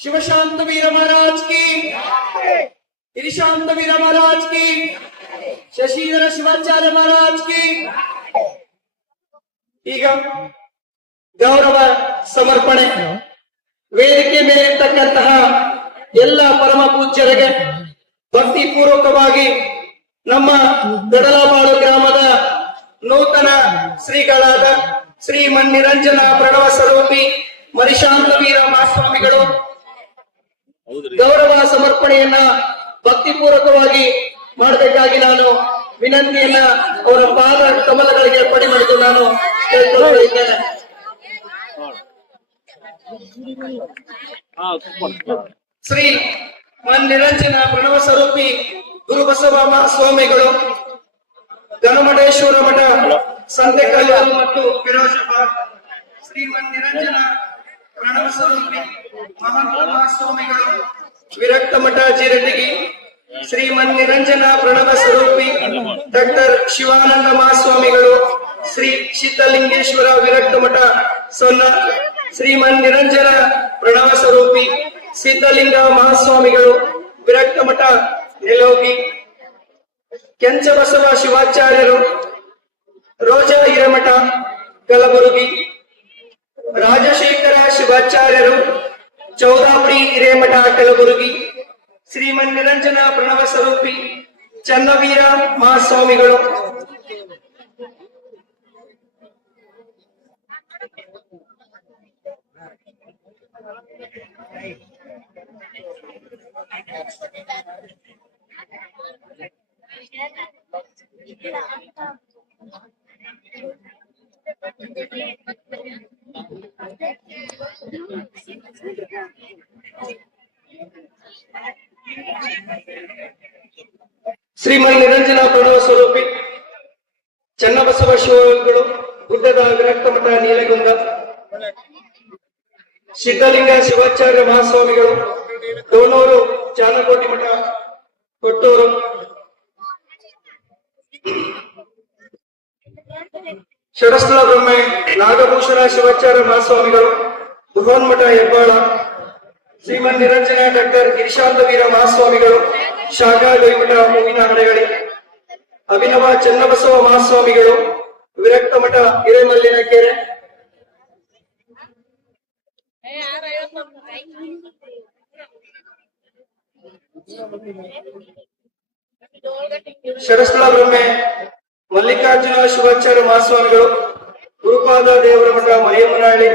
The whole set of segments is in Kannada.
शिवशांत वीर महाराज की, ईशांत वीर महाराज की, ಶಶಿಧರ ಶಿವಾಚಾರ್ಯ ಮಹಾರಾಜ್ ಕಿ. ಈಗ ಗೌರವ ಸಮರ್ಪಣೆ. ವೇದಿಕೆ ಮೇಲಿರ್ತಕ್ಕಂತಹ ಎಲ್ಲ ಪರಮ ಪೂಜ್ಯರಿಗೆ ಭಕ್ತಿ ಪೂರ್ವಕವಾಗಿ ನಮ್ಮ ಗಡಲಬಾಳು ಗ್ರಾಮದ ನೂತನ ಶ್ರೀಗಳಾದ ಶ್ರೀ ಮನ್ನಿರಂಜನ ಪ್ರಣವ ಸ್ವರೂಪಿ ಮರಿಶಾಂತ ವೀರ ಮಹಾಸ್ವಾಮಿಗಳು ಗೌರವ ಸಮರ್ಪಣೆಯನ್ನ ಭಕ್ತಿ ಪೂರ್ವಕವಾಗಿ ಮಾಡಬೇಕಾಗಿ ನಾನು ವಿನಂತಿಯನ್ನ ಅವರ ಪಾದ ಕಮಲಗಳಿಗೆ ಪಡಿ ಮಾಡಿದ್ದು ನಾನು ಕೇಳಿಕೊಳ್ಳುತ್ತಿದ್ದೇನೆ. ಶ್ರೀ ಮನ್ನಿರಂಜನ ಪ್ರಣವ ಸ್ವರೂಪಿ ಗುರುಬಸವ ಮಹಾಸ್ವಾಮಿಗಳು ಗಣಮಠೇಶ್ವರ ಮಠ ಸಂತೆಕಲ್ಲು ಮತ್ತು ಫಿರೋಜಾಬಾದ್. ಶ್ರೀ ಮನ್ನಿರಂಜನ ಪ್ರಣವ ಸ್ವರೂಪಿ ಮಹಾಸ್ವಾಮಿಗಳು ವಿರಕ್ತ ಮಠ ಜೀರಟಗಿ. ಶ್ರೀ ಮನ್ನಿರಂಜನ ಪ್ರಣವ ಸ್ವರೂಪಿ ಡಾಕ್ಟರ್ ಶಿವಾನಂದ ಮಹಾಸ್ವಾಮಿಗಳು ಶ್ರೀ ಸಿದ್ಧಲಿಂಗೇಶ್ವರ ವಿರಕ್ತ ಮಠ ಸೊನ್ನ. ಶ್ರೀ ಮನ್ನಿರಂಜನ ಪ್ರಣವ ಸ್ವರೂಪಿ ಸಿದ್ಧಲಿಂಗ ಮಹಾಸ್ವಾಮಿಗಳು ವಿರಕ್ತ ಮಠ ನೆಲೋಗಿ. ಕೆಂಚಬಸವ ಶಿವಾಚಾರ್ಯರು ರೋಜಾ ಹಿರೇಮಠ ಕಲಬುರಗಿ. ರಾಜಶೇಖರ ಶಿವಾಚಾರ್ಯರು ಚೌದಾಪುರಿ ಹಿರೇಮಠ ಕಲಬುರಗಿ. ಶ್ರೀ ಮನ್ನಿರಂಜನ ಪ್ರಣವ ಸ್ವರೂಪಿ ಚನ್ನವೀರ ಮಹಾಸ್ವಾಮಿಗಳು ಶ್ರೀ ಮನ್ನಿರಂಜನ ಪ್ರಣವ ಸ್ವರೂಪಿ ಚನ್ನಬಸವ ಶಿವಗಳು ಗುಡ್ಡದ ವಿರಕ್ತ ಮಠ ನೀಲಗುಂದ. ಸಿದ್ಧಲಿಂಗ ಶಿವಾಚಾರ್ಯ ಮಹಾಸ್ವಾಮಿಗಳು ಡೋನೂರು ಚಾನಕೋಟಿ ಮಠ ಕೊಟ್ಟೂರು. ಷಡಸ್ಥಳ ಬ್ರಹ್ಮೆ ನಾಗಭೂಷಣ ಶಿವಾಚಾರ್ಯ ಮಹಾಸ್ವಾಮಿಗಳು ಬೃಹನ್ಮಠ ಹೆಬ್ಬಾಳ. ಶ್ರೀಮನ್ ನಿರಂಜನ ಡಾಕ್ಟರ್ ಗಿರಿಶಾಂತ ವೀರ ಮಹಾಸ್ವಾಮಿಗಳು ಶಾಖಾ ಗೈಮಠ ಮೂವಿನ ಹಣಗಳಿ. ಅಭಿನವ ಚನ್ನಬಸವ ಮಹಾಸ್ವಾಮಿಗಳು ವಿರಕ್ತ ಮಠ ಹಿರೇಮಲ್ಲಿನ ಕೆರೆ. ಷಡಸ್ಥಳ ಬ್ರಹ್ಮೆ ಮಲ್ಲಿಕಾರ್ಜುನ ಶಿವಾಚಾರ್ಯ ಮಹಾಸ್ವಾಮಿಗಳು ಗುರುಪಾದ ದೇವರ ಮಠ ಮರಿಯಮ್ಮನಹಳ್ಳಿ.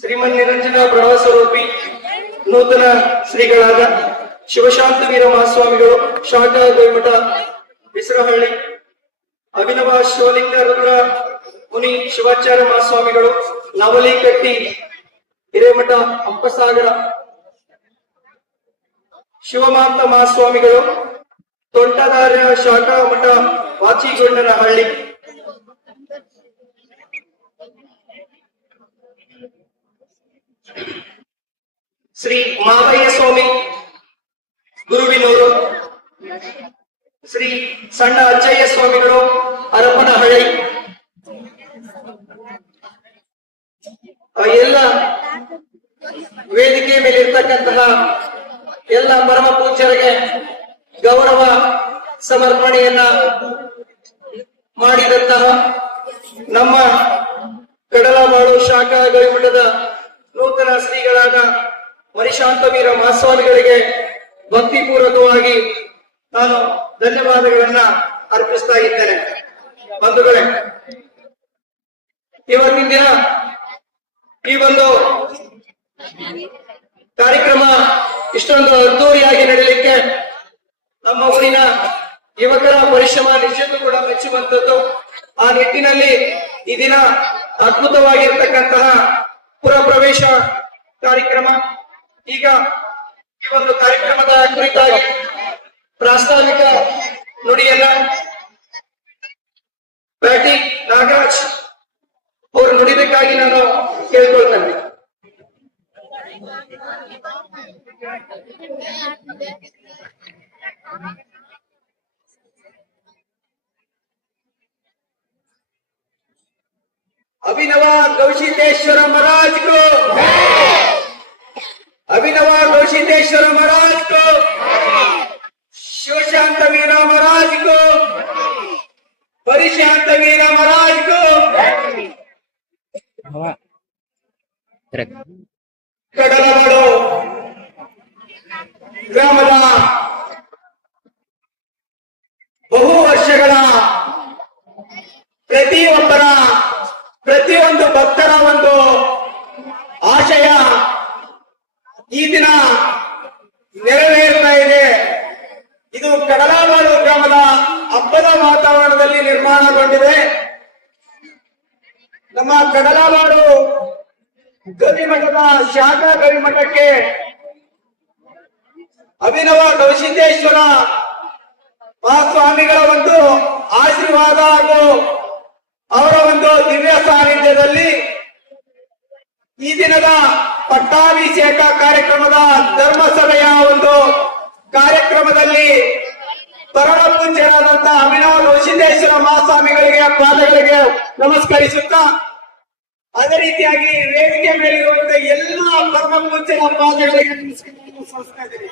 ಶ್ರೀಮನ್ ನಿರಂಜನ ಪ್ರಣವ ಸ್ವರೂಪಿ ನೂತನ ಶ್ರೀಗಳಾದ ಶಿವಶಾಂತ ವೀರ ಮಹಾಸ್ವಾಮಿಗಳು ಶಾಖಾ ಗೈಮಠ ಬಿಸರಹಳ್ಳಿ. ಅಭಿನವ ಶಿವಲಿಂಗ ರುದ್ರ ಮುನಿ ಶಿವಾಚಾರ್ಯ ಮಹಾಸ್ವಾಮಿಗಳು ನವಲಿಕಟ್ಟಿ ಹಿರೇಮಠ ಹಂಪಸಾಗರ. ಶಿವಮಾಂತ ಮಹಾಸ್ವಾಮಿಗಳು ತೊಂಟದಾರ್ಯ ಶಾಖಾ ಮಠ ವಾಚಿಗೊಂಡನಹಳ್ಳಿ. ಶ್ರೀ ಮಾವಯ್ಯ ಸ್ವಾಮಿ ಗುರುವಿನೂರು. ಶ್ರೀ ಸಣ್ಣ ಅಜ್ಜಯ್ಯ ಸ್ವಾಮಿಗಳು ಹರಪನಹಳ್ಳಿ. ಎಲ್ಲ ವೇದಿಕೆ ಮೇಲಿರ್ತಕ್ಕಂತಹ ಎಲ್ಲ ಪರಮ ಪೂಜ್ಯರಿಗೆ ಗೌರವ ಸಮರ್ಪಣೆಯನ್ನ ಮಾಡಿದಂತಹ ನಮ್ಮ ಕಡಲಬಾಳು ಶಾಖಾ ಗೈಮಠದ ನೂತನ ಶ್ರೀಗಳಾದ ಮರಿಶಾಂತ ವೀರ ಮಹಾಸ್ವಾಮಿಗಳಿಗೆ ಭಕ್ತಿ ಪೂರ್ವಕವಾಗಿ ನಾನು ಧನ್ಯವಾದಗಳನ್ನ ಅರ್ಪಿಸ್ತಾ ಇದ್ದೇನೆ. ಬಂಧುಗಳೇ, ಇವತ್ತಿನ ದಿನ ಈ ಒಂದು ಕಾರ್ಯಕ್ರಮ ಇಷ್ಟೊಂದು ಅದ್ದೂರಿಯಾಗಿ ನಡೆಯಲಿಕ್ಕೆ ನಮ್ಮ ಊರಿನ ಯುವಕರ ಪರಿಶ್ರಮ ನಿಜಕ್ಕೂ ಕೂಡ ಮೆಚ್ಚುವಂತದ್ದು. ಆ ನಿಟ್ಟಿನಲ್ಲಿ ಈ ದಿನ ಅದ್ಭುತವಾಗಿರ್ತಕ್ಕಂತಹ ಪುರಪ್ರವೇಶ ಕಾರ್ಯಕ್ರಮ. ಈಗ ಈ ಒಂದು ಕಾರ್ಯಕ್ರಮದ ಕುರಿತಾಗಿ ಪ್ರಾಸ್ತಾವಿಕ ನುಡಿಯನ್ನ ಪ್ಯಾಟಿ ನಾಗರಾಜ್ ಅವರು ನುಡಿಬೇಕಾಗಿ ನಾನು ಕೇಳ್ಕೊಳ್ತೇನೆ. अभिनव गौशीतेश्वर महाराज को, अभिनव गौशीतेश्वर महाराज को, शिवशांत वीरा महाराज को, परिशांत वीरा महाराज को, ಕಡಲವಾಡು ಗ್ರಾಮದ ಬಹು ವರ್ಷಗಳ ಪ್ರತಿಯೊಂದು ಭಕ್ತರ ಒಂದು ಆಶಯ ಈ ದಿನ ನೆರವೇರ್ತಾ ಇದೆ. ಇದು ಕಡಲವಾಡು ಗ್ರಾಮದ ಹಬ್ಬದ ವಾತಾವರಣದಲ್ಲಿ ನಿರ್ಮಾಣಗೊಂಡಿದೆ. ನಮ್ಮ ಕಡಲವಾಡು ಗವಿಮಠದ ಶಾಖಾ ಗವಿಮಠಕ್ಕೆ ಅಭಿನವ ಗವಿಸಿದ್ದೇಶ್ವರ ಮಹಾಸ್ವಾಮಿಗಳ ಒಂದು ಆಶೀರ್ವಾದ ಹಾಗೂ ಅವರ ಒಂದು ದಿವ್ಯ ಸಾನ್ನಿಧ್ಯದಲ್ಲಿ ಈ ದಿನದ ಪಟ್ಟಾಭಿಷೇಕ ಕಾರ್ಯಕ್ರಮದ ಧರ್ಮಸಭೆಯ ಒಂದು ಕಾರ್ಯಕ್ರಮದಲ್ಲಿ ಪರಮ ಪೂಜ್ಯರಾದಂತಹ ಅಭಿನವ ಗವಿಸಿದ್ದೇಶ್ವರ ಮಹಾಸ್ವಾಮಿಗಳಿಗೆ ಪಾದಗಳಿಗೆ ನಮಸ್ಕರಿಸುತ್ತಾ, ಅದೇ ರೀತಿಯಾಗಿ ವೇದಿಕೆ ಮೇಲಿರುವಂತಹ ಎಲ್ಲ ಪರಮ ಪೂಜ್ಯರ ಪಾದಗಳಿಗೆ ನಮಸ್ಕರಿಸ್ತಾ ಇದ್ದೀನಿ.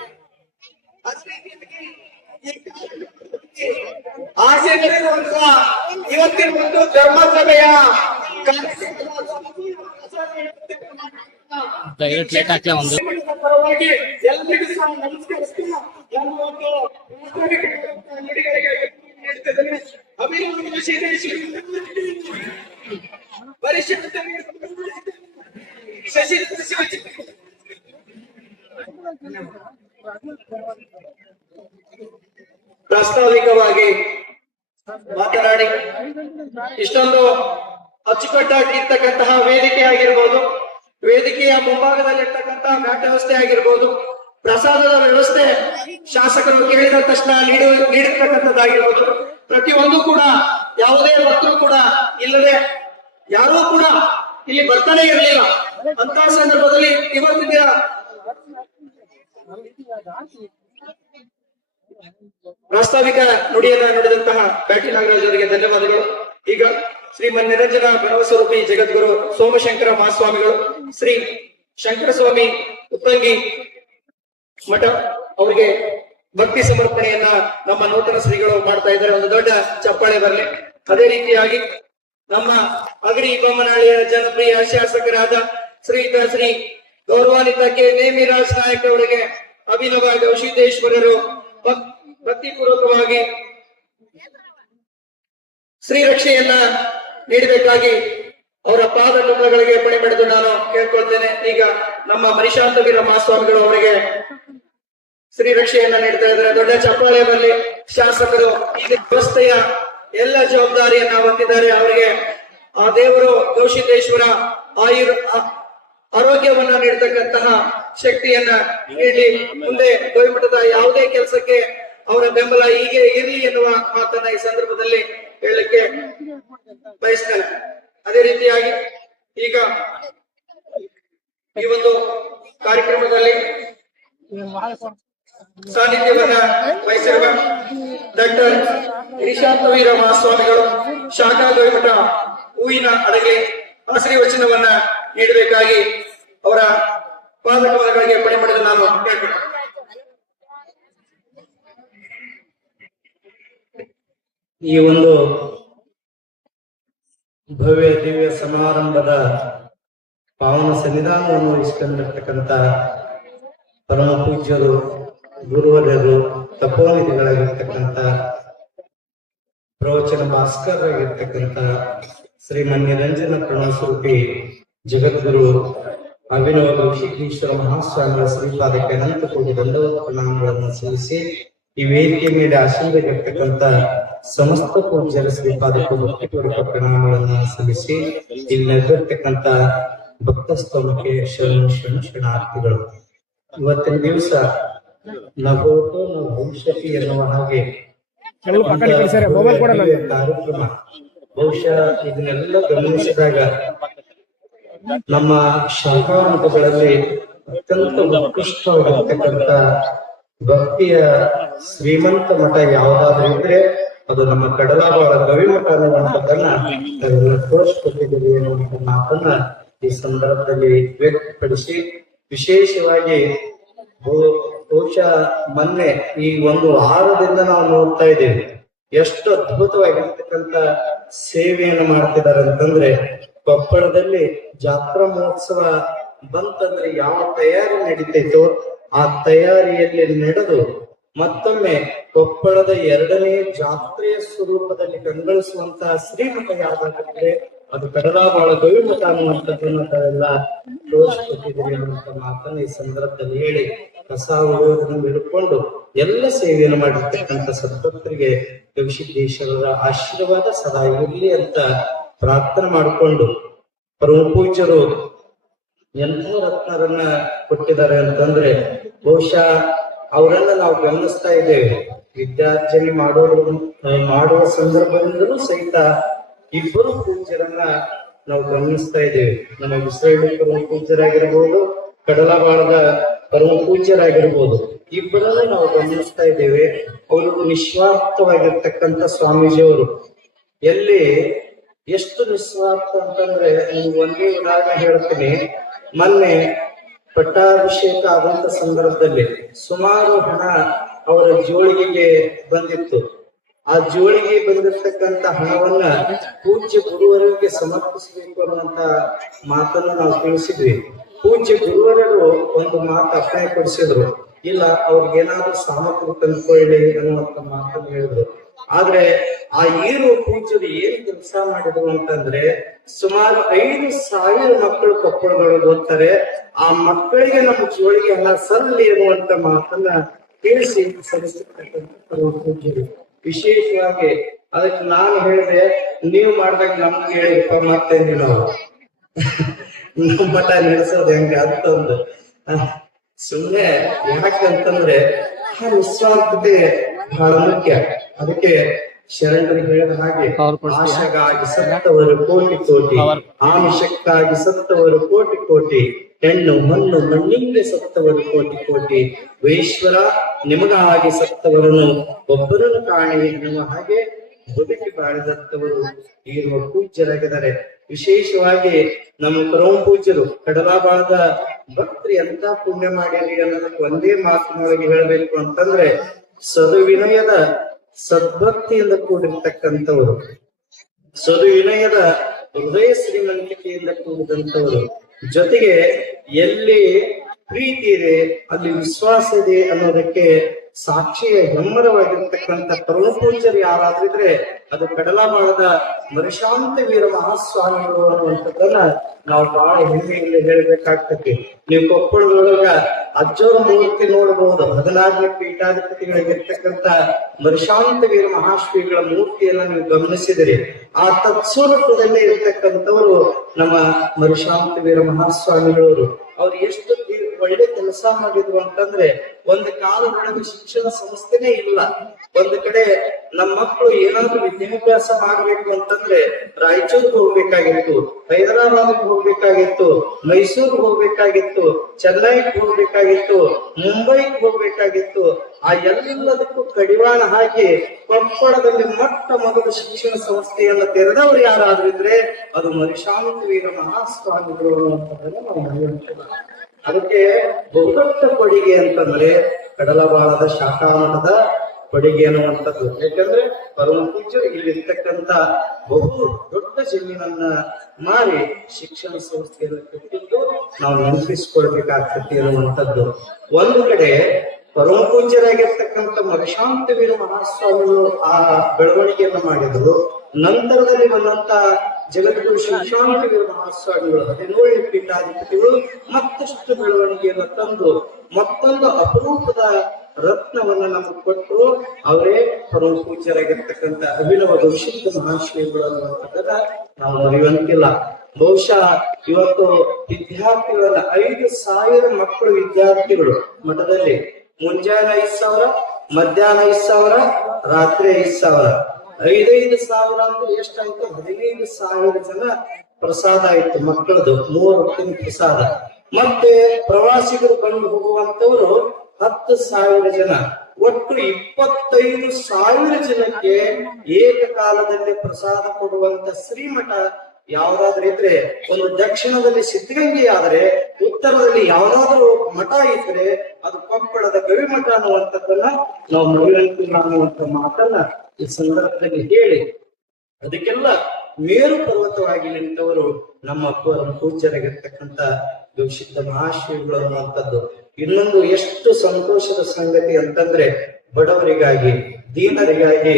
ಆಶೀರ್ವದಿಸುವಂತಹ ಇವತ್ತಿನ ಒಂದು ಧರ್ಮಸಭೆಯ ಪರವಾಗಿ ಎಲ್ಲರಿಗೂ ಸಹ ನಮಸ್ಕರಿಸ್ತಾ ನುಡಿಗಳಿಗೆ ನೀಡುತ್ತಿದ್ದೇನೆ. ಅಭಿನವ ಪ್ರಾಸ್ತಾವಿಕವಾಗಿ ಮಾತನಾಡಿ ಇಷ್ಟೊಂದು ಅಚ್ಚುಕಟ್ಟಾಗಿರ್ತಕ್ಕಂತಹ ವೇದಿಕೆ ಆಗಿರ್ಬೋದು, ವೇದಿಕೆಯ ಮುಂಭಾಗದಲ್ಲಿರ್ತಕ್ಕಂತಹ ಮ್ಯಾಟ್ ವ್ಯವಸ್ಥೆ ಆಗಿರ್ಬೋದು, ಪ್ರಸಾದದ ವ್ಯವಸ್ಥೆ ಶಾಸಕರು ಕೇಳಿದ ತಕ್ಷಣ ನೀಡಿರ್ತಕ್ಕಂಥದ್ದಾಗಿರ್ಬೋದು, ಪ್ರತಿಯೊಂದು ಕೂಡ ಯಾವುದೇ ಭಕ್ತರು ಕೂಡ ಇಲ್ಲದೆ ಯಾರೂ ಕೂಡ ಇಲ್ಲಿ ಬರ್ತಾನೆ ಇರಲಿಲ್ಲ. ಅಂತಹ ಸಂದರ್ಭದಲ್ಲಿ ಇವತ್ತಿನ ಪ್ರಾಸ್ತಾವಿಕ ನುಡಿಯನ್ನ ನುಡಿದಂತಹ ಬ್ಯಾಟಿ ನಾಗರಾಜ್ ಅವರಿಗೆ ಧನ್ಯವಾದಗಳು. ಈಗ ಶ್ರೀಮನ್ ನಿರಂಜನ ಗಣವಸ್ವರೂಪಿ ಜಗದ್ಗುರು ಸೋಮಶಂಕರ ಮಹಾಸ್ವಾಮಿಗಳು, ಶ್ರೀ ಶಂಕರಸ್ವಾಮಿ ಉತ್ತಂಗಿ ಮಠ ಅವರಿಗೆ ಭಕ್ತಿ ಸಮರ್ಪಣೆಯನ್ನ ನಮ್ಮ ನೂತನ ಶ್ರೀಗಳು ಮಾಡ್ತಾ ಇದ್ದಾರೆ. ಒಂದು ದೊಡ್ಡ ಚಪ್ಪಾಳೆ ಬರಲಿ. ಅದೇ ರೀತಿಯಾಗಿ ನಮ್ಮ ಅಗಡಿ ಬೊಮ್ಮನಹಳ್ಳಿಯ ಜನಪ್ರಿಯ ಶಾಸಕರಾದ ಶ್ರೀಯುತ ಶ್ರೀ ಗೌರವಾನ್ವಿತ ಕೆ ನೇಮಿರಾಜ್ ನಾಯಕ್ ಅವರಿಗೆ ಅಭಿನವ ಗವಿಸಿದ್ದೇಶ್ವರರು ಭಕ್ತಿಪೂರ್ವಕವಾಗಿ ಶ್ರೀರಕ್ಷೆಯನ್ನ ನೀಡಬೇಕಾಗಿ ಅವರ ಪಾದ ಕಮಲಗಳಿಗೆ ಪಣಿ ಪಡೆದು ನಾನು ಕೇಳ್ಕೊಳ್ತೇನೆ. ಈಗ ನಮ್ಮ ಮನಿಶಾಂತ ವೀರ ಮಹಾಸ್ವಾಮಿಗಳು ಅವರಿಗೆ ಶ್ರೀರಕ್ಷೆಯನ್ನ ನೀಡ್ತಾ ಇದ್ದಾರೆ. ದೊಡ್ಡ ಚಪ್ಪಾಳೆ ಬರಲಿ. ಶಾಸಕರು ಈ ವ್ಯವಸ್ಥೆಯ ಎಲ್ಲ ಜವಾಬ್ದಾರಿಯನ್ನ ಹೊಂದಿದ್ದಾರೆ. ಅವರಿಗೆ ಆ ದೇವರು ಗವಿಸಿದ್ದೇಶ್ವರ ಆರೋಗ್ಯವನ್ನ ನೀಡತಕ್ಕಂತಹ ಶಕ್ತಿಯನ್ನ ನೀಡಿ ಮುಂದೆ ಗವಿಮಠದ ಯಾವುದೇ ಕೆಲಸಕ್ಕೆ ಅವರ ಬೆಂಬಲ ಹೀಗೆ ಇರಲಿ ಎನ್ನುವ ಮಾತನ್ನ ಈ ಸಂದರ್ಭದಲ್ಲಿ ಹೇಳಲಿಕ್ಕೆ ಬಯಸ್ತೇನೆ. ಅದೇ ರೀತಿಯಾಗಿ ಈಗ ಈ ಒಂದು ಕಾರ್ಯಕ್ರಮದಲ್ಲಿ ಸಾನ್ನಿಧ್ಯವನ್ನ ವಹಿಸಿರುವ ಡಾಕ್ಟರ್ ಗಿರಿಶಾಂತ ವೀರ ಮಹಾಸ್ವಾಮಿಗಳು ಶಾಖಾ ಗವಿಮಠ ಹೂವಿನ ಅಡಗಲಿ ಆಶೀರ್ವಚನವನ್ನ ನೀಡಬೇಕಾಗಿ ಅವರ ಪಾದಕಮಲಗಳಿಗೆ ಪಣಿ ಪಡೆದು ನಾನು ಕೇಳ್ತೇನೆ. ಈ ಒಂದು ಭವ್ಯ ದಿವ್ಯ ಸಮಾರಂಭದ ಪಾವನ ಸನ್ನಿಧಾನವನ್ನು ವಹಿಸಿಕೊಂಡಿರ್ತಕ್ಕಂಥ ಪರಮ ಪೂಜ್ಯರು, ಗುರುವರ್ಯರು, ತಪೋನಿಧಿಗಳಾಗಿರ್ತಕ್ಕಂಥ ಪ್ರವಚನ ಭಾಸ್ಕರರಾಗಿರ್ತಕ್ಕಂಥ ಶ್ರೀಮನ್ ನಿರಂಜನ ಪ್ರಣವಸ್ವರೂಪಿ ಜಗದ್ಗುರು ಅಭಿನವ ಗವಿಸಿದ್ದೇಶ್ವರ ಮಹಾಸ್ವಾಮಿಗಳ ಶ್ರೀಪಾದಕ್ಕೆ ಅನಂತ ಕೋಟಿ ದಂಡವತ್ ಪ್ರಣಾಮಗಳನ್ನು ಸಲ್ಲಿಸಿ, ಈ ವೇದಿಕೆ ಮೇಲೆ ಆಶೀರ್ವದಿರ್ತಕ್ಕಂಥ ಸಮಸ್ತ ಪೂಜ್ಯರ ಶ್ರೀಪಾದಕ್ಕೂ ಭಕ್ತಿಪೂರ್ವಕ ಪ್ರಣಾಮಗಳನ್ನು ಸಲ್ಲಿಸಿ, ಇಲ್ಲಿ ನೆರೆದಿರ್ತಕ್ಕಂಥ ಭಕ್ತ ಸ್ತೋಮಕ್ಕೆ ಶರಣಾರ್ಥಿಗಳು. ಇವತ್ತಿನ ದಿವಸ ನಭೋತೋ ನ ಭವಿಷ್ಯತಿ ಎನ್ನುವ ಹಾಗೆ ಕಾರ್ಯಕ್ರಮ. ಬಹುಶಃ ಇದನ್ನೆಲ್ಲ ಗಮನಿಸಿದಾಗ ನಮ್ಮ ಶಾಖಾ ಮಠಗಳಲ್ಲಿ ಅತ್ಯಂತ ಉತ್ಕೃಷ್ಟವಾಗಿರ್ತಕ್ಕಂಥ ಭಕ್ತಿಯ ಶ್ರೀಮಂತ ಮಠ ಯಾವುದಾದ್ರೂ ಇದ್ರೆ ಅದು ನಮ್ಮ ಕಡಲಾಬಾಳ ಗವಿಮಠ ಅನ್ನುವಂಥದ್ದನ್ನ ನಾವೆಲ್ಲ ತೋರಿಸ್ಕೊಟ್ಟಿದ್ದೀವಿ ಅನ್ನುವಂಥ ಮಾತನ್ನ ಈ ಸಂದರ್ಭದಲ್ಲಿ ವ್ಯಕ್ತಪಡಿಸಿ, ವಿಶೇಷವಾಗಿ ಬಹುಶಃ ಮೊನ್ನೆ ಈ ಒಂದು ವಾರದಿಂದ ನಾವು ನೋಡ್ತಾ ಇದ್ದೇವೆ ಎಷ್ಟು ಅದ್ಭುತವಾಗಿರ್ತಕ್ಕಂಥ ಸೇವೆಯನ್ನು ಮಾಡ್ತಿದ್ದಾರೆ ಅಂತಂದ್ರೆ, ಕೊಪ್ಪಳದಲ್ಲಿ ಜಾತ್ರಾ ಮಹೋತ್ಸವ ಬಂತಂದ್ರೆ ಯಾವ ತಯಾರಿ ನಡೀತೈತೋ ಆ ತಯಾರಿಯಲ್ಲಿ ನಡೆದು ಮತ್ತೊಮ್ಮೆ ಕೊಪ್ಪಳದ 2ನೇ ಜಾತ್ರೆಯ ಸ್ವರೂಪದಲ್ಲಿ ಕಂಗೊಳಿಸುವಂತಹ ಶ್ರೀಮಠ ಯಾವ್ದಾದ್ರೆ ಅದು ಕಡಲಾಬಾಳ ಗವಿಮಠ ಅನ್ನುವಂಥದ್ದನ್ನು ತಾವೆಲ್ಲ ತೋರಿಸ್ಕೊಟ್ಟಿದ್ದೀರಿ ಅನ್ನುವಂಥ ಮಾತನ್ನು ಈ ಸಂದರ್ಭದಲ್ಲಿ ಹೇಳಿ, ಕಸ ಉಳುವುದನ್ನು ಹಿಡ್ಕೊಂಡು ಎಲ್ಲ ಸೇವೆಯನ್ನು ಮಾಡಿರ್ತಕ್ಕಂಥ ಸದ್ಭಕ್ತರಿಗೆ ಗವಿಸಿದ್ದೇಶ್ವರರ ಆಶೀರ್ವಾದ ಸದಾ ಇರಲಿ ಅಂತ ಪ್ರಾರ್ಥನೆ ಮಾಡಿಕೊಂಡು, ಪರಮ ಪೂಜ್ಯರು ಎಂಥ ರತ್ನರನ್ನ ಕೊಟ್ಟಿದ್ದಾರೆ ಅಂತಂದ್ರೆ, ಬಹುಶಃ ಅವರನ್ನ ನಾವು ಗಮನಿಸ್ತಾ ಇದ್ದೇವೆ. ವಿದ್ಯಾರ್ಜನೆ ಮಾಡುವ ಸಂದರ್ಭದಿಂದಲೂ ಸಹಿತ ಇಬ್ಬರು ಪೂಜ್ಯರನ್ನ ನಾವು ಗಮನಿಸ್ತಾ ಇದ್ದೇವೆ. ನಮ್ಮ ವಿಶ್ರೇಣಿ ಪರಮ ಪೂಜ್ಯರಾಗಿರ್ಬೋದು, ಕಡಲಬಾಳದ ಪರಮ ಪೂಜ್ಯರಾಗಿರ್ಬೋದು, ಇಬ್ಬರನ್ನ ನಾವು ಗಮನಿಸ್ತಾ ಇದ್ದೇವೆ. ಅವರು ನಿಸ್ವಾರ್ಥವಾಗಿರ್ತಕ್ಕಂಥ ಸ್ವಾಮೀಜಿಯವರು. ಎಲ್ಲಿ ಎಷ್ಟು ನಿಸ್ವಾರ್ಥ ಅಂತಂದ್ರೆ, ನಿಮ್ಗೆ ಒಂದೇ ಉದಾಹರಣೆ ಹೇಳ್ತೀನಿ. ಮೊನ್ನೆ ಪಟ್ಟಾಭಿಷೇಕ ಆದಂತ ಸಂದರ್ಭದಲ್ಲಿ ಸುಮಾರು ಹಣ ಅವರ ಜೋಳಿಗೆಗೆ ಬಂದಿತ್ತು. ಆ ಜೋಳಿಗೆ ಬಂದಿರ್ತಕ್ಕಂಥ ಹಣವನ್ನ ಪೂಜ್ಯ ಗುರುವರಿಗೆ ಸಮರ್ಪಿಸಬೇಕು ಅನ್ನುವಂತ ಮಾತನ್ನ ನಾವು ತಿಳಿಸಿದ್ವಿ. ಪೂಜ್ಯ ಗುರುವರರು ಒಂದು ಮಾತು ಅಪಾಯ ಪಡಿಸಿದ್ರು, ಇಲ್ಲ ಅವ್ರಿಗೇನಾದ್ರೂ ಸಾಮಗ್ರಿ ತಂದ್ಕೊಳ್ಳಿ ಅನ್ನುವಂತ ಮಾತನ್ನು ಹೇಳಿದ್ರು. ಆದ್ರೆ ಆ ಈರುವ ಪೂಜ್ಯರು ಏನ್ ಕೆಲಸ ಮಾಡಿದ್ರು ಅಂತಂದ್ರೆ, ಸುಮಾರು 5,000 ಮಕ್ಕಳು ಕೊಪ್ಪಳದೊಳಗೆ ಓದ್ತಾರೆ. ಆ ಮಕ್ಕಳಿಗೆ ನಮ್ಮ ಜೋಳಿಗೆ ಹಣ ಸಲ್ಲಿ ಎನ್ನುವಂತ ಮಾತನ್ನ ತಿಳಿಸಿ ಸಲ್ಲಿಸಿರ್ತಕ್ಕಂಥ ಪೂಜ್ಯರು. ವಿಶೇಷವಾಗಿ ಅದಕ್ಕೆ ನಾನು ಹೇಳಿದೆ, ನೀವು ಮಾಡ್ದಾಗ ನಮ್ಗೆ ಹೇಳಿಪ್ಪ ಮಾಡ್ತೇವೆ ನಾವು ನಮ್ಮ ಮಠ ನಡೆಸೋದು ಹೆಂಗೆ ಅಂತಂದು. ಸುಮ್ಮನೆ ಯಾಕಂತಂದ್ರೆ ಆ ನಿಸ್ವಾರ್ಥತೆ ಬಹಳ ಮುಖ್ಯ. ಅದಕ್ಕೆ ಶರಣರು ಹೇಳಿದ ಹಾಗೆ, ಆಶೆಗಾಗಿ ಸತ್ತವರು ಕೋಟಿ ಕೋಟಿ, ಆಮಿಷಕ್ಕಾಗಿ ಸತ್ತವರು ಕೋಟಿ ಕೋಟಿ, ಹೆಣ್ಣು ಮಣ್ಣು ಮಣ್ಣಿಗೆ ಸತ್ತವರು ಕೋಟಿ ಕೋಟಿ, ವೈಶ್ವರ ನಿಮಗಾಗಿ ಸತ್ತವರನ್ನು ಒಬ್ಬರನ್ನು ಕಾಣಿ ಎನ್ನುವ ಹಾಗೆ ಬದುಕಿ ಬಾಳಿದಂತವರು ಇರುವ ಪೂಜ್ಯರಾಗಿದ್ದಾರೆ. ವಿಶೇಷವಾಗಿ ನಮ್ಮ ಪರಮ ಪೂಜ್ಯರು ಕಡಲಾಬಾಳದ ಭಕ್ತರು ಎಂತ ಪುಣ್ಯ ಮಾಡಿರಿ ಅನ್ನೋದಕ್ಕೆ ಒಂದೇ ಮಾತಿನೊಳಗೆ ಹೇಳಬೇಕು ಅಂತಂದ್ರೆ, ಸದುವಿನಯದ ಸದ್ಭಕ್ತಿಯಿಂದ ಕೂಡಿರ್ತಕ್ಕಂಥವರು, ಸದುವಿನಯದ ಹೃದಯ ಶ್ರೀಮಂತಿಕೆಯಿಂದ ಕೂಡಿದಂಥವರು, ಜೊತೆಗೆ ಎಲ್ಲಿ ಪ್ರೀತಿ ಇದೆ ಅಲ್ಲಿ ವಿಶ್ವಾಸ ಇದೆ ಅನ್ನೋದಕ್ಕೆ ಸಾಕ್ಷಿಯ ಹೆಮ್ಮರವಾಗಿರ್ತಕ್ಕಂಥ ಪರಮ ಪೂಜ್ಯರು ಯಾರಾದ್ರಿದ್ರೆ ಅದು ಕಡಲಬಾಳದ ಮರಿಶಾಂತ ವೀರ ಮಹಾಸ್ವಾಮಿಗಳು ಅನ್ನುವಂಥದ್ದನ್ನ ನಾವು ಬಹಳ ಹೆಮ್ಮೆಯಿಂದ ಹೇಳ್ಬೇಕಾಗ್ತದೆ. ನೀವು ಕೊಪ್ಪಳದೊಳಗ ಅಜ್ಜೋರ ಮೂರ್ತಿ ನೋಡಬಹುದು. 14 ಪೀಠಾಧಿಪತಿಗಳಿಗಿರ್ತಕ್ಕಂಥ ಮರಿಶಾಂತ ವೀರ ಮಹಾಶ್ರೀಗಳ ಮೂರ್ತಿಯನ್ನ ನೀವು ಗಮನಿಸಿದಿರಿ. ಆ ತತ್ಸ್ವರೂಪದಲ್ಲೇ ಇರ್ತಕ್ಕಂಥವರು ನಮ್ಮ ಮರಿಶಾಂತ ವೀರ ಮಹಾಸ್ವಾಮಿಗಳವರು. ಅವ್ರು ಎಷ್ಟು ಒಳ್ಳೆ ಕೆಲಸ ಮಾಡಿದ್ರು ಅಂತಂದ್ರೆ, ಒಂದು ಕಾಲದೊಳಗೆ ಶಿಕ್ಷಣ ಸಂಸ್ಥೆನೇ ಇಲ್ಲ. ಒಂದು ಕಡೆ ನಮ್ಮ ಮಕ್ಕಳು ಏನಾದ್ರೂ ವಿದ್ಯಾಭ್ಯಾಸ ಮಾಡ್ಬೇಕು ಅಂತಂದ್ರೆ ರಾಯಚೂರ್ಗೆ ಹೋಗ್ಬೇಕಾಗಿತ್ತು, ಹೈದರಾಬಾದ್ಗೆ ಹೋಗ್ಬೇಕಾಗಿತ್ತು, ಮೈಸೂರ್ಗೆ ಹೋಗ್ಬೇಕಾಗಿತ್ತು, ಚೆನ್ನೈಗೆ ಹೋಗ್ಬೇಕಾಗಿತ್ತು, ಮುಂಬೈಗೆ ಹೋಗ್ಬೇಕಾಗಿತ್ತು. ಆ ಎಲ್ಲದಕ್ಕೂ ಕಡಿವಾಣ ಹಾಕಿ ಕೊಪ್ಪಳದಲ್ಲಿ ಮೊಟ್ಟ ಮೊದಲ ಶಿಕ್ಷಣ ಸಂಸ್ಥೆಯನ್ನು ತೆರೆದವರು ಯಾರಾದ್ರಿದ್ರೆ ಅದು ಮರಿಶಾಂತ ವೀರ ಮಹಾಸ್ವಾಮಿಗಳು ಅಂತದನ್ನ ನಾವು ಮರೆಯುವಂತಿಲ್ಲ. ಅದಕ್ಕೆ ಬಹುದೊಡ್ಡ ಕೊಡುಗೆ ಅಂತಂದ್ರೆ ಕಡಲಬಾಳದ ಶಾಖಾಮಠದ ಕೊಡುಗೆ ಅನ್ನುವಂಥದ್ದು. ಯಾಕಂದ್ರೆ ಪರಮ ಪೂಜ್ಯರು ಇಲ್ಲಿರ್ತಕ್ಕಂಥ ಬಹು ದೊಡ್ಡ ಜಮೀನನ್ನ ಮಾರಿ ಶಿಕ್ಷಣ ಸಂಸ್ಥೆಯನ್ನು ಕಟ್ಟಿದ್ದು ನಾವು ನೆನಪಿಸಿಕೊಳ್ಬೇಕಾಗ್ತದೆ ಅನ್ನುವಂಥದ್ದು. ಒಂದು ಕಡೆ ಪರಮ ಪೂಜ್ಯರಾಗಿರ್ತಕ್ಕಂಥ ಮರಿಶಾಂತ ವೀರ ಮಹಾಸ್ವಾಮಿಗಳು ಆ ಬೆಳವಣಿಗೆಯನ್ನು ಮಾಡಿದ್ರು. ನಂತರದಲ್ಲಿ ಬಂದಂತ ಜಗದ್ಗುರು ಶಿವಶಾಂತ ವೀರ ಮಹಾಸ್ವಾಮಿಗಳು 17 ಪೀಠಾಧಿಪತಿಗಳು ಮತ್ತಷ್ಟು ಬೆಳವಣಿಗೆಯನ್ನು ತಂದು ಮತ್ತೊಂದು ಅಪರೂಪದ ರತ್ನವನ್ನ ನಮಗೆ ಕೊಟ್ಟರು. ಅವರೇ ಪರಮ ಪೂಜ್ಯರಾಗಿರ್ತಕ್ಕಂಥ ಅಭಿನವ ಗವಿಸಿದ್ಧ ಮಹಾಶ್ರೀಗಳು ಅನ್ನುವಂಥದ್ದನ್ನ ನಾವು ಮರೆಯುವಂತಿಲ್ಲ. ಬಹುಶಃ ಇವತ್ತು ವಿದ್ಯಾರ್ಥಿಗಳನ್ನ 5,000 ಮಕ್ಕಳು ವಿದ್ಯಾರ್ಥಿಗಳು ಮಠದಲ್ಲಿ ಮುಂಜಾನೆ 5,000, ಮಧ್ಯಾಹ್ನ 5,000, ರಾತ್ರಿ 5,000, 5,000 ಅಂದ್ರೆ ಎಷ್ಟಾಯ್ತು? 15,000 ಜನ ಪ್ರಸಾದ ಆಯ್ತು ಮಕ್ಕಳದು, 3 ಹೊತ್ತಿನ ಪ್ರಸಾದ. ಮತ್ತೆ ಪ್ರವಾಸಿಗರು ಬಂದು ಹೋಗುವಂತವರು 10,000 ಜನ. ಒಟ್ಟು 25,000 ಜನಕ್ಕೆ ಏಕಕಾಲದಲ್ಲಿ ಪ್ರಸಾದ ಕೊಡುವಂತ ಶ್ರೀಮಠ ಯಾವ್ದಾದ್ರು ಇದ್ರೆ, ಒಂದು ದಕ್ಷಿಣದಲ್ಲಿ ಸಿದ್ಧಗಂಗೆ ಆದ್ರೆ, ಉತ್ತರದಲ್ಲಿ ಯಾವ್ದಾದ್ರು ಮಠ ಇದ್ರೆ ಅದು ಕೊಪ್ಪಳದ ಗವಿಮಠ ಅನ್ನುವಂಥದ್ದನ್ನ ನಾವು ಮರಿವಂತಿಲ್ಲ ಅನ್ನುವಂಥ ಮಾತನ್ನ ಈ ಸಂದರ್ಭದಲ್ಲಿ ಹೇಳಿ, ಅದಕ್ಕೆಲ್ಲ ಮೇರು ಪರ್ವತವಾಗಿ ನಿಂತವರು ನಮ್ಮ ಪೂಜ್ಯರಾಗಿರ್ತಕ್ಕಂಥ ಗವಿಸಿದ್ಧ ಮಹಾಶಿವಗಳು ಅನ್ನುವಂಥದ್ದು. ಇನ್ನೊಂದು ಎಷ್ಟು ಸಂತೋಷದ ಸಂಗತಿ ಅಂತಂದ್ರೆ, ಬಡವರಿಗಾಗಿ, ದೀನರಿಗಾಗಿ,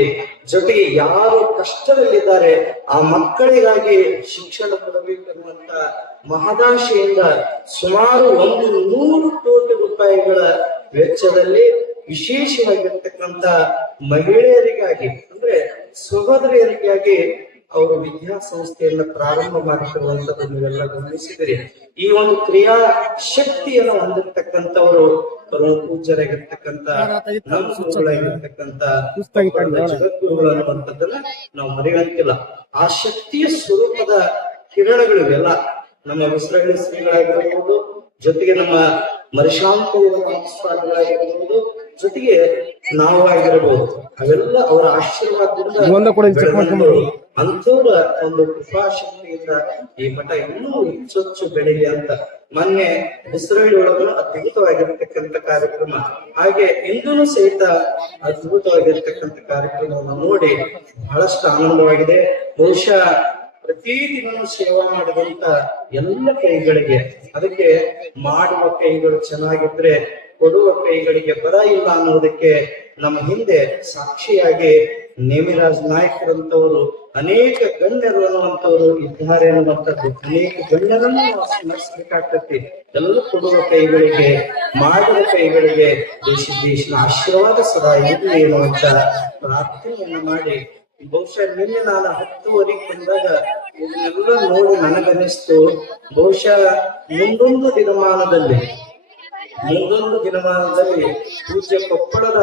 ಜೊತೆಗೆ ಯಾರು ಕಷ್ಟದಲ್ಲಿದ್ದಾರೆ ಆ ಮಕ್ಕಳಿಗಾಗಿ ಶಿಕ್ಷಣ ಕೊಡಬೇಕನ್ನುವಂತ ಮಹದಾಶೆಯಿಂದ ಸುಮಾರು 100 ಕೋಟಿ ರೂಪಾಯಿಗಳ ವೆಚ್ಚದಲ್ಲಿ ವಿಶೇಷವಾಗಿರ್ತಕ್ಕಂಥ ಮಹಿಳೆಯರಿಗಾಗಿ ಅಂದ್ರೆ ಸಹೋದರಿಯರಿಗಾಗಿ ಅವರು ವಿದ್ಯಾಸಂಸ್ಥೆಯನ್ನು ಪ್ರಾರಂಭ ಮಾಡಿರುವಂತದ್ದು ನೀವೆಲ್ಲ ಗಮನಿಸಿದಿರಿ. ಈ ಒಂದು ಕ್ರಿಯಾ ಶಕ್ತಿಯನ್ನು ಹೊಂದಿರತಕ್ಕಂಥವರು ಪರಮ ಪೂಜ್ಯರಾಗಿರ್ತಕ್ಕಂಥ ನಮ್ಮ ಗುರುಗಳಾಗಿರ್ತಕ್ಕಂಥ ಜಗದ್ಗುರುಗಳು ಅನ್ನುವಂಥದ್ದನ್ನ ನಾವು ಮರೆಯುವಂತಿಲ್ಲ. ಆ ಶಕ್ತಿಯ ಸ್ವರೂಪದ ಕಿರಣಗಳು ಇವೆಲ್ಲ ನಮ್ಮ ವಿಶ್ರಾಂತಿ ಶ್ರೀಗಳಾಗಿರಬಹುದು, ಜೊತೆಗೆ ನಮ್ಮ ಮರಿಶಾಂತ ಸ್ವಾಮಿಗಳಾಗಿರಬಹುದು, ಜೊತೆಗೆ ನಾವು ಆಗಿರಬಹುದು. ಅವೆಲ್ಲ ಅವರ ಆಶೀರ್ವಾದದಿಂದ ಅಂಥವ್ರ ಒಂದು ಕೃಪಾಶಕ್ತಿಯಿಂದ ಈ ಮಠ ಇನ್ನೂ ಹೆಚ್ಚು ಬೆಳೆಯಲಿ ಅಂತ ಮೊನ್ನೆ ಹೆಸರಳ್ಳಿ ಒಳಗೂ ಅದ್ಭುತವಾಗಿರ್ತಕ್ಕಂಥ ಕಾರ್ಯಕ್ರಮ, ಹಾಗೆ ಇಂದೂ ಸಹಿತ ಅದ್ಭುತವಾಗಿರ್ತಕ್ಕಂಥ ಕಾರ್ಯಕ್ರಮವನ್ನು ನೋಡಿ ಬಹಳಷ್ಟು ಆನಂದವಾಗಿದೆ. ಬಹುಶಃ ಪ್ರತಿದಿನ ಸೇವಾ ಮಾಡಿದಂತ ಎಲ್ಲ ಕೈಗಳಿಗೆ, ಅದಕ್ಕೆ ಮಾಡುವ ಕೈಗಳು ಚೆನ್ನಾಗಿದ್ರೆ ಕೊಡುವ ಕೈಗಳಿಗೆ ಬರ ಇಲ್ಲ ಅನ್ನೋದಕ್ಕೆ ನಮ್ಮ ಹಿಂದೆ ಸಾಕ್ಷಿಯಾಗಿ ನೇಮಿರಾಜ್ ನಾಯಕರಂತವರು ಅನೇಕ ಗಣ್ಯರು ಅನ್ನುವಂಥವ್ರು ಇದ್ದಾರೆ ಅನ್ನುವಂಥದ್ದು. ಅನೇಕ ಗಣ್ಯರನ್ನು ನಾವು ಸ್ಮರಿಸಬೇಕಾಗ್ತತಿ. ಎಲ್ಲ ಕೊಡುವ ಕೈಗಳಿಗೆ, ಮಾಡುವ ಕೈಗಳಿಗೆ ದೇಶನ ಆಶೀರ್ವಾದ ಸದಾ ಇರಲಿ ಎನ್ನುವಂತ ಪ್ರಾರ್ಥನೆಯನ್ನು ಮಾಡಿ, ಬಹುಶಃ ನಿನ್ನೆ ನಾನು 10:00 ಬಂದಾಗ ಇದನ್ನೆಲ್ಲ ನೋಡಿ ನನಗನ್ನಿಸ್ತು, ಬಹುಶಃ ಮುಂದೊಂದು ದಿನಮಾನದಲ್ಲಿ ಪೂಜ್ಯ ಕೊಪ್ಪಳದ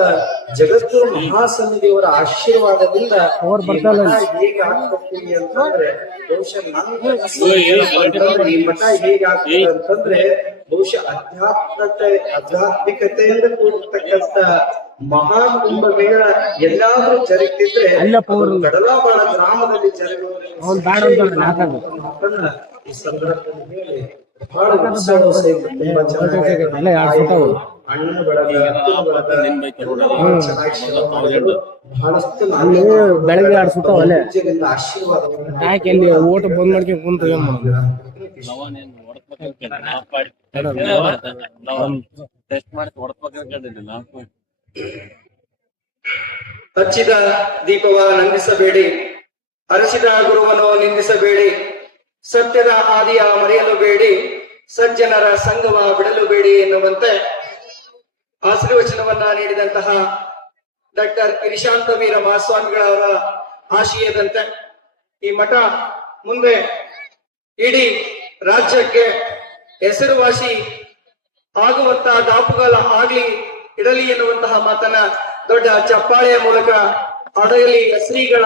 ಜಗದ್ಗುರು ಮಹಾಸನ್ನಿಧಿಯವರ ಆಶೀರ್ವಾದದಿಂದ ಹೇಗೆ ಆಗ್ತದೆ ಅಂತಂದ್ರೆ, ಬಹುಶಃ ಈ ಮಠ ಹೇಗೆ ಆಗ್ತದೆ ಅಂತಂದ್ರೆ, ಬಹುಶಃ ಆಧ್ಯಾತ್ಮಿಕತೆಯಿಂದ ಕೂಡಿರ್ತಕ್ಕಂಥ ಮಹಾಕುಂಭ ಮೇಳ ಎಲ್ಲಾದ್ರೂ ಜರುಗ್ತಿದ್ರೆ ಕಡಲಾಬಾಳ ಗ್ರಾಮದಲ್ಲಿ ಜರುಗುವ ಈ ಸಂದರ್ಭದಲ್ಲಿ ಹೇಳಿ ಬಹಳ ಉತ್ಸವ ಸಹಿತ ತುಂಬಾ ಚೆನ್ನಾಗಿ ಅಣ್ಣನ ಬಳಗ, ಬಹಳಷ್ಟು ಬೆಳಗ್ಗೆ ಆಡ್ಸುತ್ತಾವಲ್ಲೇ ಆಶೀರ್ವಾದ ಓಟ್ ಬಂದ್ ಮಾಡ್ಕೊಂಡು ಕುಂತ ಹಚ್ಚಿದ ದೀಪವ ನಂದಿಸಬೇಡಿ, ಅರಸಿದ ಗುರುವನ್ನು ನಿಂದಿಸಬೇಡಿ, ಸತ್ಯದ ಆದಿಯ ಮರೆಯಲು ಬೇಡಿ, ಸಜ್ಜನರ ಸಂಗವ ಬಿಡಲು ಬೇಡಿ ಎನ್ನುವಂತೆ ಆಶೀರ್ವಚನವನ್ನ ನೀಡಿದಂತಹ ಡಾಕ್ಟರ್ ಗಿರಿಶಾಂತ ವೀರ ಮಹಾಸ್ವಾಮಿಗಳವರ ಆಶಯದಂತೆ ಈ ಮಠ ಮುಂದೆ ಇಡೀ ರಾಜ್ಯಕ್ಕೆ ಹೆಸರುವಾಸಿ ಆಗುವಂತಹ ದಾಪುಗಾಲ ಆಗ್ಲಿ ಇಡಲಿ ಎನ್ನುವಂತಹ ಮಾತನ್ನ ದೊಡ್ಡ ಚಪ್ಪಾಳೆಯ ಮೂಲಕ ಅಡಗಲಿ ಶ್ರೀಗಳ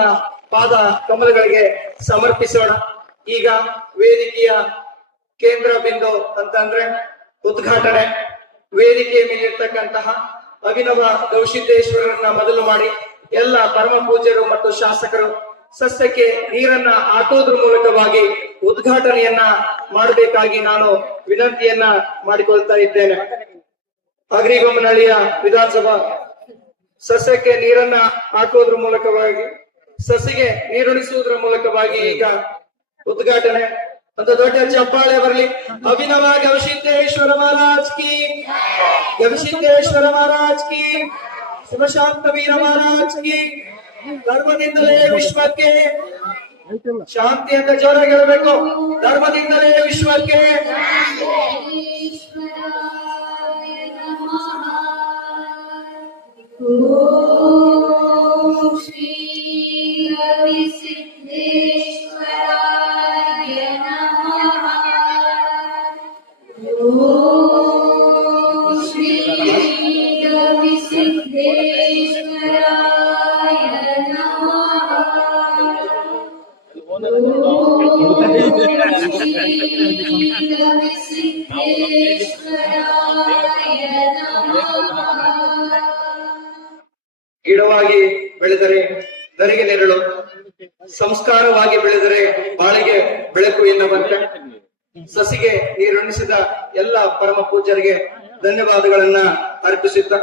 ಪಾದ ಕಮಲಗಳಿಗೆ ಸಮರ್ಪಿಸೋಣ. ಈಗ ವೇದಿಕೆಯ ಕೇಂದ್ರ ಬಿಂದು ಅಂತಂದ್ರೆ ಉದ್ಘಾಟನೆ. ವೇದಿಕೆಯ ಮೇಲಿರ್ತಕ್ಕಂತಹ ಅಭಿನವ ಗವಿಸಿದ್ದೇಶ್ವರರನ್ನ ಮೊದಲು ಮಾಡಿ ಎಲ್ಲ ಪರಮ ಪೂಜ್ಯರು ಮತ್ತು ಶಾಸಕರು ಸಸ್ಯಕ್ಕೆ ನೀರನ್ನ ಹಾಕೋದ್ರ ಮೂಲಕವಾಗಿ ಉದ್ಘಾಟನೆಯನ್ನ ಮಾಡಬೇಕಾಗಿ ನಾನು ವಿನಂತಿಯನ್ನ ಮಾಡಿಕೊಳ್ತಾ ಇದ್ದೇನೆ. ಅಗ್ರಿಬೊಮ್ಮನಹಳ್ಳಿಯ ವಿಧಾನಸಭಾ ಸಸ್ಯಕ್ಕೆ ನೀರನ್ನ ಹಾಕೋದ್ರ ಮೂಲಕವಾಗಿ, ಸಸಿಗೆ ನೀರುಣಿಸುವುದರ ಮೂಲಕವಾಗಿ ಈಗ ಉದ್ಘಾಟನೆ. ಒಂದು ದೊಡ್ಡ ಚಪ್ಪಾಳೆ ಬರಲಿ. ಅಭಿನವ ಗವಿಸಿದ್ದೇಶ್ವರ ಮಹಾರಾಜ್ ಕಿ, ಗವಿಸಿದ್ದೇಶ್ವರ ಮಹಾರಾಜ್ ಕಿ, ಶಿವಶಾಂತ ವೀರ ಮಹಾರಾಜ್ ಕಿ. ಧರ್ಮದಿಂದಲೇ ವಿಶ್ವಕ್ಕೆ ಶಾಂತಿ ಅಂತ ಜೋರಾಗಿ ಹೇಳಬೇಕು. ಧರ್ಮದಿಂದಲೇ ವಿಶ್ವಕ್ಕೆ. ಗಿಡವಾಗಿ ಬೆಳೆದರೆ ಧರೆಗೆ ನೆರಳು, ಸಂಸ್ಕಾರವಾಗಿ ಬೆಳೆದರೆ ಬಾಳಿಗೆ ಬೆಳಕು ಎನ್ನುವಂತೆ ಸಸಿಗೆ ನೀರುಣಿಸಿದ ಎಲ್ಲ ಪರಮ ಪೂಜ್ಯರಿಗೆ ಧನ್ಯವಾದಗಳನ್ನ ಅರ್ಪಿಸುತ್ತಾ